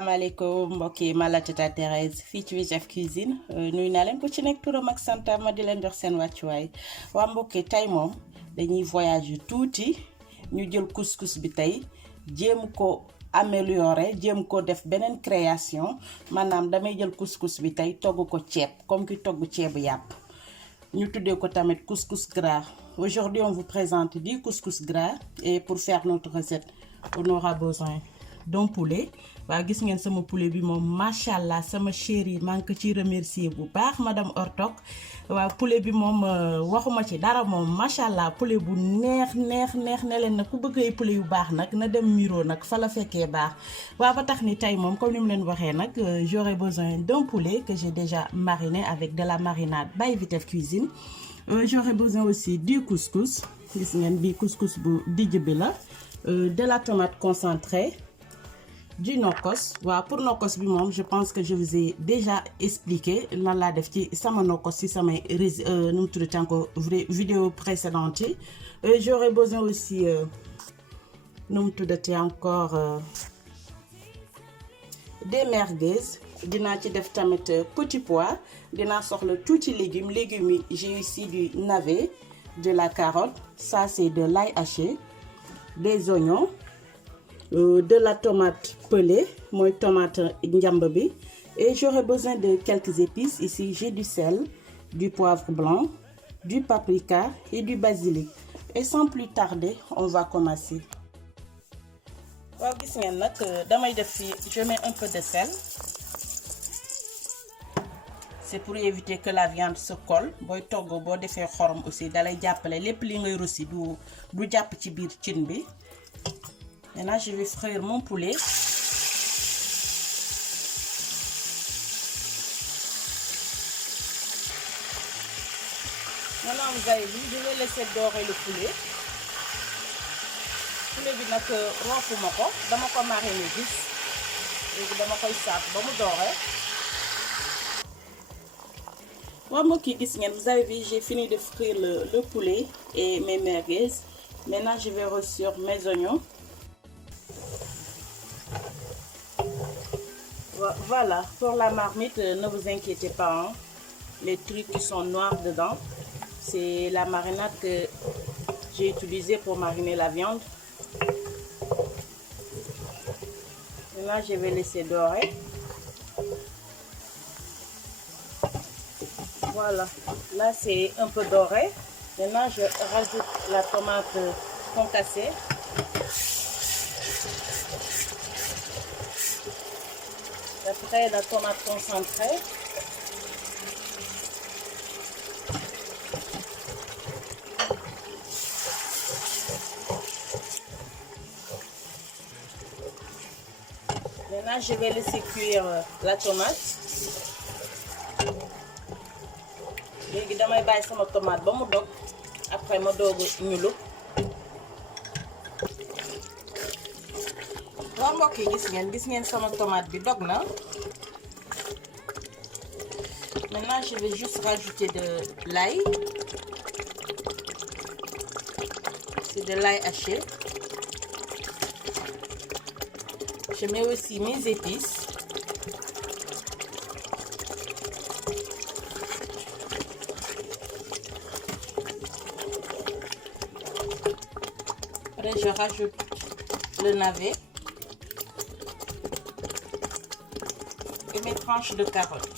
salaamaaleykum mbokk yi ma la Tata Thérèse fii ci Chef Cuisine nuyu naa leen ku ci nekk turam ak santam ma di leen jox seen wàccuwaay waa mbokk yi tey moom dañuy voyage tuuti ñu jël couscous bi tey jéem ko améliorer jéem ko def beneen création maanaam damay jël couscous bi tey togg ko ceeb comme ki togg ceebu yàpp ñu tuddee ko tamit couscous gras. Aujourd'hui on vous présente du couscous gras et pour faire notre recette on aura besoin d'un poulet. waaw gis ngeen sama poulet bi moom macha allah sama chérie maa ngi ko ciy remercier bu baax madame Ortok waaw poulet bi moom waxuma ci dara moom macha allah poulet bu neex ne leen nag ku bëgg ay poulet yu baax nag na dem Miro nag fa la fekkee baax waaw ba tax ni tey moom comme ni mu leen waxee nag j'aurai besoin d'un poulet que j'ai déjà mariné avec de la marinade by Chef Cuisine. J'aurai besoin aussi du couscous gis ngeen bi couscous bu dijj bi la de la tomate concentrée. Du nokkos waaw pour nokkos bi moom je pense que je vous ai déjà expliqué lan laa def ci sama nokkos ci samay nu mu tuddati encore vidéo précédente yi j'aurais besoin aussi nu mu tuddati encore des merguez dinaa ci def tamit petit pois dinaa soxla tuuti légumes yi j'ai ici du navet de la carotte ça c'est de l'ail haché des oignons de la tomate pelée mooy tomate njamb bi et j'aurai besoin de quelques épices ici j'ai du sel du poivre blanc du paprika et du basilic et sans plus tarder on va commencer. waaw gis ngeen nag damay def fii je mets un peu de sel c'est pour éviter que la viande se colle booy togg boo defee xorom aussi dalay jàppale lépp li ngay rosi du jàpp ci biir cin bi. Maintenant, je vais frire mon poulet. Maintenant, vous avez vu, je vais laisser dorer le poulet. Poulet bi nag roofuma ko dama ko mariner gis léegi dama koy saaf ba mu doore. waaw mbokk yi gis ngeen vous avez vu j'ai fini de frire le poulet et mes merguez. Maintenant, je vais rôtir mes oignons. Voilà, pour la marmite, ne vous inquiétez pas, hein. Les trucs qui sont noirs dedans, c'est la marinade que j'ai utilisée pour mariner la viande. Maintenant, je vais laisser dorer. Voilà, là c'est un peu doré. Maintenant, je rajoute la tomate concassée. Après la tomate concentrée. Maintenant, je vais laisser cuire la tomate. léegi damay bàyyi sama tomate ba mu dog après ma doog ñulu. waaw mbokk yi gis ngeen sama tomate bi dog na. Maintenant je vais juste rajouter de l'ail. C'est de l'ail haché. Je mets aussi mes épices. Après je rajoute le navet. Et mes tranches de carottes.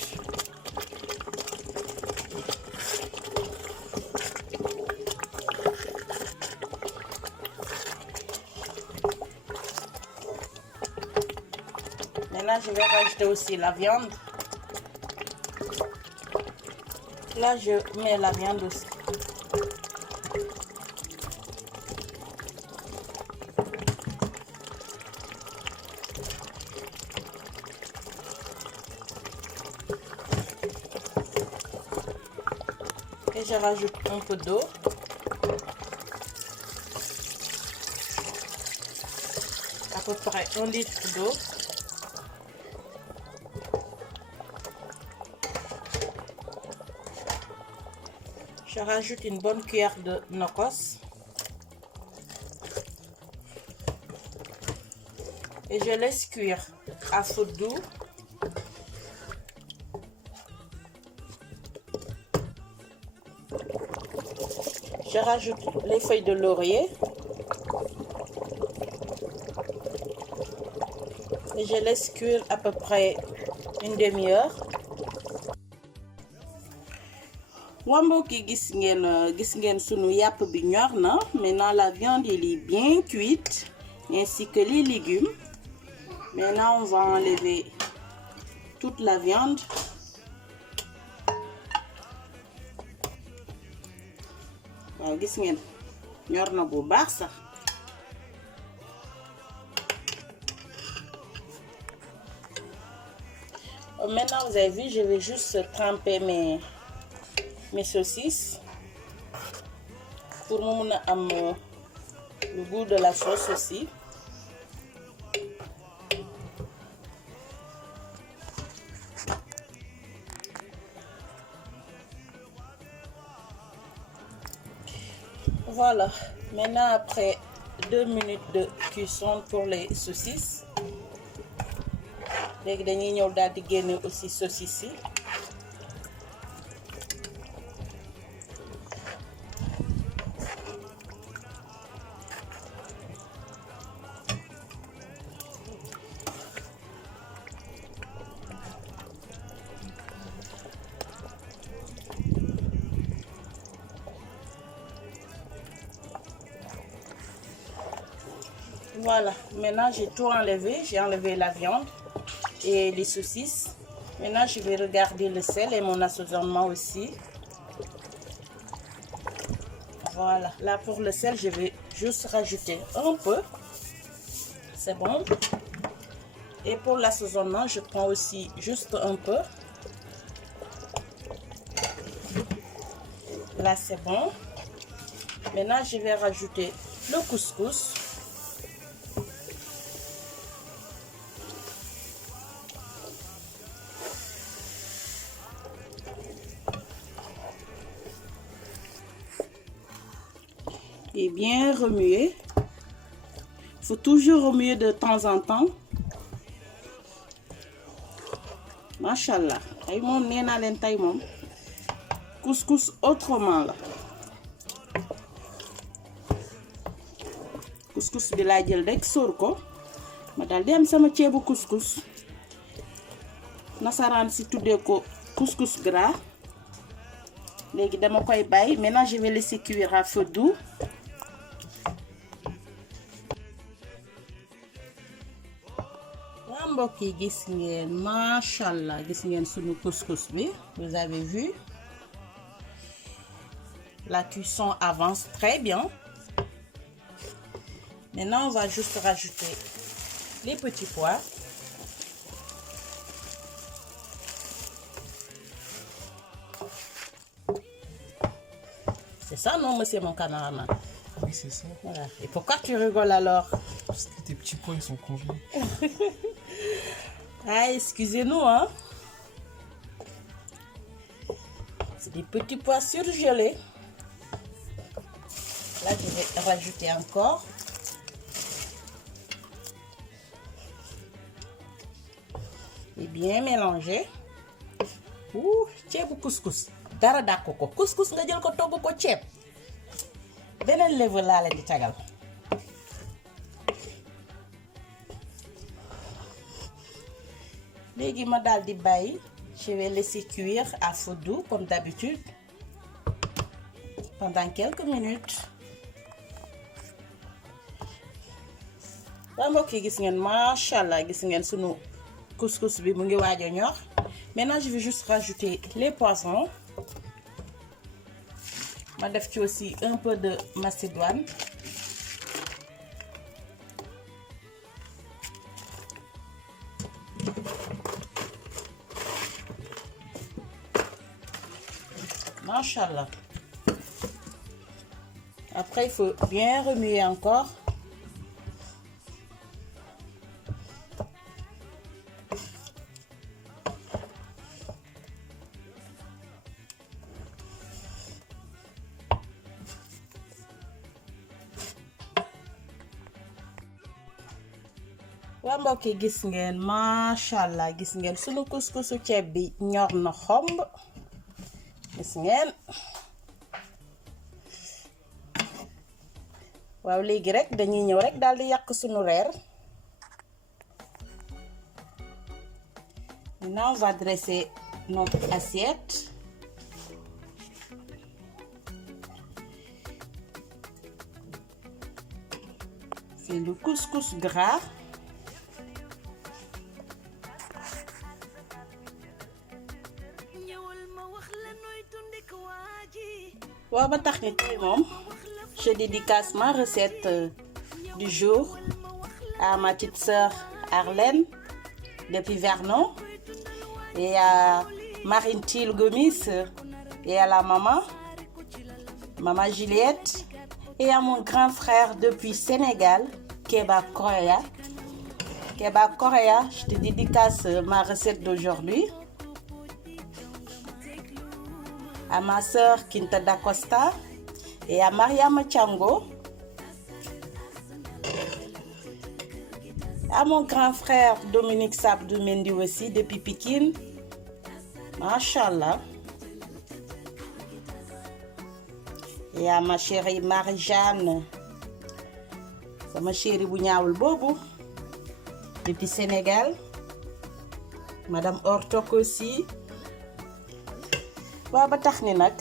Maintenant, je vais rajouter aussi la viande. Là, je mets la viande aussi. Et je rajoute un peu d'eau. À peu près 1 litre d'eau. Je rajoute une bonne cuillère de nokkos. Et je laisse cuire à feu doux. Je rajoute les feuilles de laurier et je laisse cuire à peu près une demi-heure. waa mbokk yi gis ngeen sunu yàpp bi ñor na. Maintenant la viande elle est bien cuite ainsi que les légumes. Maintenant on va enlever toute la viande. waaw gis ngeen ñor na bu baax sax. Maintenant vous avez vu, je vais juste tremper mes saucisses pour mu mun a am le goût de la sauce aussi. Voilà, maintenant après 2 minutes de cuisson pour les saucisses, léegi dañuy ñëw daal di génne aussi saucisses yi. Voilà, maintenant j'ai tout enlevé, j'ai enlevé la viande et les saucisses. Maintenant je vais regarder le sel et mon assaisonnement aussi. Voilà, là pour le sel je vais juste rajouter un peu, c'est bon. Et pour l'assaisonnement je prends aussi juste un peu. Là c'est bon. Maintenant je vais rajouter le couscous. Et bien remuer. Il faut toujours remuer de temps en temps. Machallah. Tay moom nee naa leen tay moom couscous autrement la. Couscous bi laa jël rek sóor ko ma dal di am sama ceebu couscous. Nasaraan si tuddee ko couscous gras. Léegi dama koy bàyyi. Maintenant je vais laisser cuire à feu doux. Mbokk yi gis ngeen machallah gis ngeen sunu couscous bi. Vous avez vu, la cuisson avance très bien. Maintenant on va juste rajouter les petits pois. C'est ça non monsieur mon cameraman? Oui c'est ça. Voilà. Et pourquoi tu rigoles alors? Parce que tes petits pois ils sont congelés. Ah, excusez-nous, hein. C'est des petits pois surgelés. Là, je vais rajouter encore. Et bien mélanger. Ouh, ceebu couscous. Dara dàq ko. Couscous nga jël ko togg ko ceeb. Beneen level laa leen di tagal. Léegi ma daal di bàyyi. Je vais laisser cuire à feu doux comme d'habitude pendant quelques minutes. Waa mbokk yi gis ngeen machallah gis ngeen sunu couscous bi mu ngi waaj a ñor. Maintenant je vais juste rajouter les poivrons. Ma def ci aussi un peu de macédoine. Machallah. Après il faut bien remuer encore. waa mbokk yi gis ngeen macha allah gis ngeen sunu couscousu ceeb bi ñor na xomb gis ngeen waaw léegi rek dañuy ñëw rek daal di yàq sunu reer. Maintenant on va dresser notre assiette. C'est le couscous gras. waaw ba tax ni tey moom je dédicace ma recette du jour à ma petite sœur Arlène depuis Vernon et à Marine Thiel Gomis et à la maman Juliette et à mon grand frère depuis Sénégal Keba Korea. Keba Korea, je te dédicace ma recette d'aujourd'hui. À ma sœur Kinta Dacosta et à Mariam Chango. À mon grand frère Dominique Sabdou Mendy aussi depuis Pikine. Machallah. Et à ma chérie Marie-Jeanne. C'est ma chérie bu ñaawul boobu depuis Sénégal. Madame Ortok aussi. waaw ba tax ni nag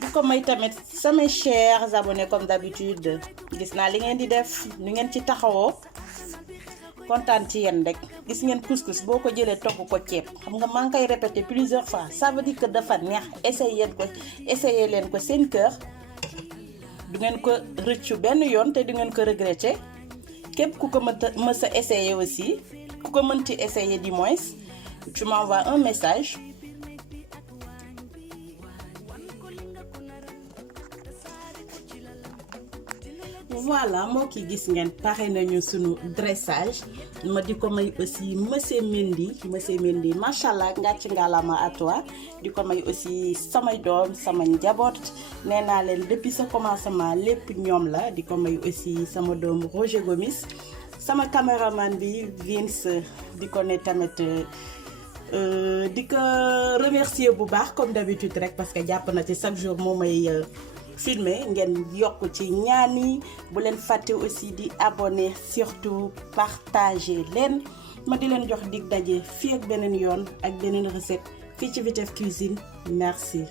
di ko may tamit samay chers abonnés comme d'habitude gis naa li ngeen di def nu ngeen ci taxawoo kontaan ci yéen rek gis ngeen couscous boo ko jëlee togg ko ceeb xam nga maa ngi koy répéter plusieurs fois ça veut dire que dafa neex essayer leen ko seen kër du ngeen ko rëccu benn yoon te du ngeen ko regretter képp ku ko mës a essayer aussi ku ko mënti essayer du moins tu m'envoies un message. Voilà moo ki gis ngeen pare nañu sunu dressage ma di ko may aussi monsieur Mendy machallah ngàcc ngaalama à toi di ko may aussi samay doom sama njaboot nee naa leen depuis sa commencement lépp ñoom la di ko may aussi sama doom Roger Gomis sama caméraman bi Vince di ko ne tamit di ko remercier bu baax comme d'habitude rek parce que jàpp na ci chaque jour moo may filmer ngeen yokk ci ñaan yi bu leen fàtte aussi di abonner surtout partager leen ma di leen jox dig daje fii ak beneen yoon ak beneen recette fii ci Vitef Cuisine merci.